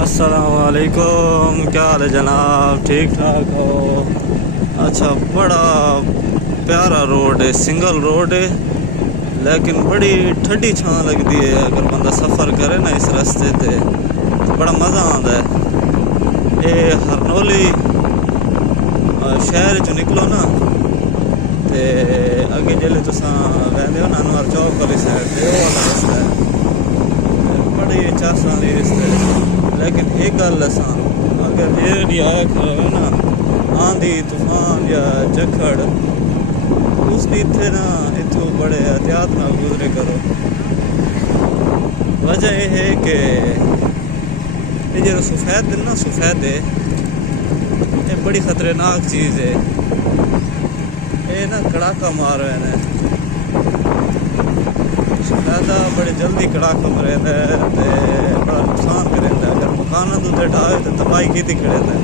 السلام علیکم، کیا حال ہے جناب؟ ٹھیک ٹھاک ہو؟ اچھا، بڑا پیارا روڈ ہے، سنگل روڈ ہے، لیکن بڑی ٹھڈی چھان لگتی ہے اگر بندہ سفر کرے نا اس رستے تے تو بڑا مزہ آتا ہے۔ یہ ہرنولی شہر چ نکلو نا تے اگے جلے تساں ویندے ہو نا انوار چوک والی سائڈ تے وہ والا رستہ ہے، بڑی چاساں دی رستے، لیکن ایک گل اساں اگر ریڑی آیا کھڑا ہے نا آندھی طوفان یا جکڑ اس دی اتھے نا اتھوں بڑے احتیاط نال گزرے کرو۔ وجہ یہ ہے کہ یہ جو سفید دن نا سفید ہے یہ بڑی خطرناک چیز ہے، یہ نا کڑاکا مار رہے ہیں، سفیدہ بڑی جلدی کڑاکا مرے ہے تے بڑا نقصان کرے ہے، اگر مکانہ تو ڈھائے تو تباہی کی کھڑے ہے۔